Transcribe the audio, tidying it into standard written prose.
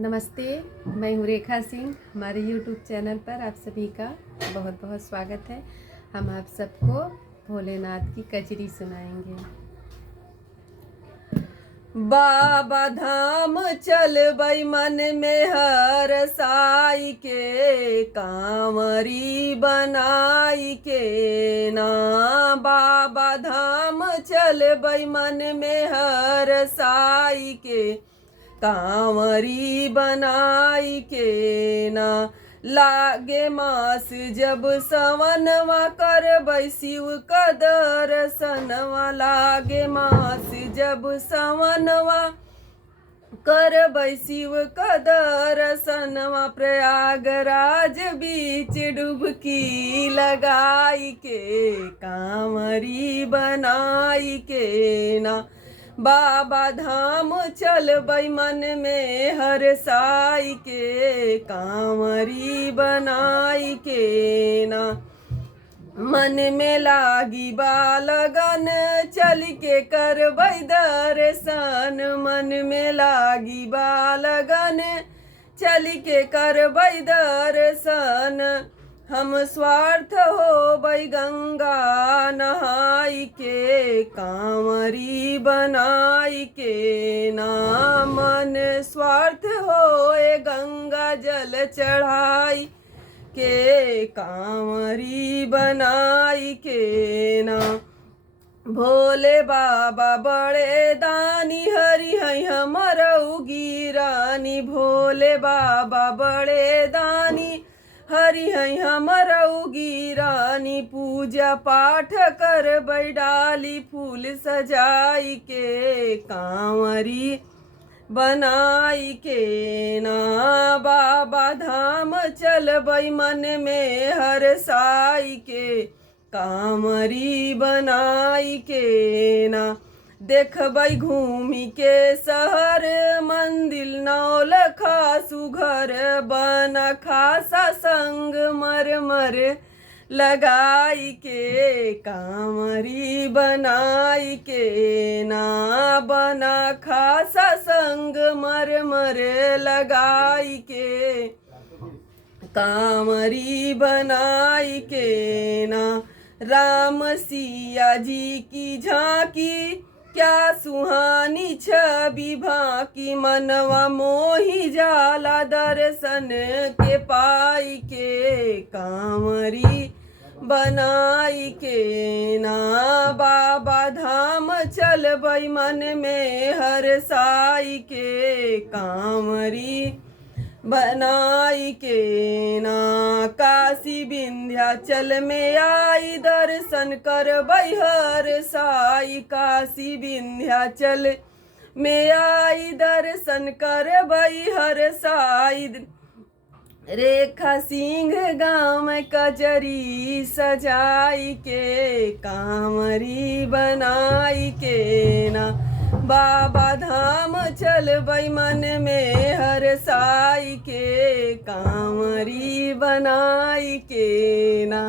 नमस्ते। मैं हूँ रेखा सिंह। हमारे YouTube चैनल पर आप सभी का बहुत बहुत स्वागत है। हम आप सबको भोलेनाथ की कजरी सुनाएंगे। बाबा धाम चलबै मन में हर साई के, कांवरी बनाई के ना। बाबा धाम चलबै मन में हर साई के, कांवरी बनाई के ना। लागे मास जब सवनवा करबै शिव का दर्शनवा, लागे मास जब सवनवा करबै शिव का दर्शनवा। प्रयागराज बीच डुबकी लगाई के, कांवरी बनाई के ना। बाबा धाम चलबै मन में हर साई के, कांवरी बनाई के ना। मन में लागी बालगन चल के करबै दर्शन, मन में लागी बालगन चल के करबै दर्शन। हम स्वार्थ होबै गंगा नहाई के, कांवरी बनाई के ना। मन स्वार्थ होए गंगा जल चढ़ाई के, कांवरी बनाई के ना। भोले बाबा बड़े दानी हरि हैं हमरऊ गिरानी, भोले बाबा बड़े दानी हरि हैं हमरऊ गिरानी। पूजा पाठ करबै डाली फूल सजाई के, कांवरी बनाई के ना। बाबा धाम चलबै मन में हर साई के, कांवरी बनाई के ना। देखबै घूमी के शहर मंदिर नौलखा सुघर, बन खासा संग मर मर लगाई के, कांवरी बनाई के ना। बना खासा संग मर मर लगाई के, कांवरी बनाई के ना। राम सिया जी की झांकी क्या सुहानी छवि भांकी, मनवा मोही जाला दर्शन के पाई के, कांवरी बनाई के ना। बाबा धाम चलबै मन में हर साई के, कांवरी बनाई के ना। काशी विंध्याचल में आई दर्शन करबै हर साई, काशी विंध्याचल में आई दर्शन करबै हर साई। रेखा सिंह गाँव में कजरी सजाई के, कांवरी बनाई के ना। बाबा धाम चलबै मन में हर साई के, कांवरी बनाई के ना।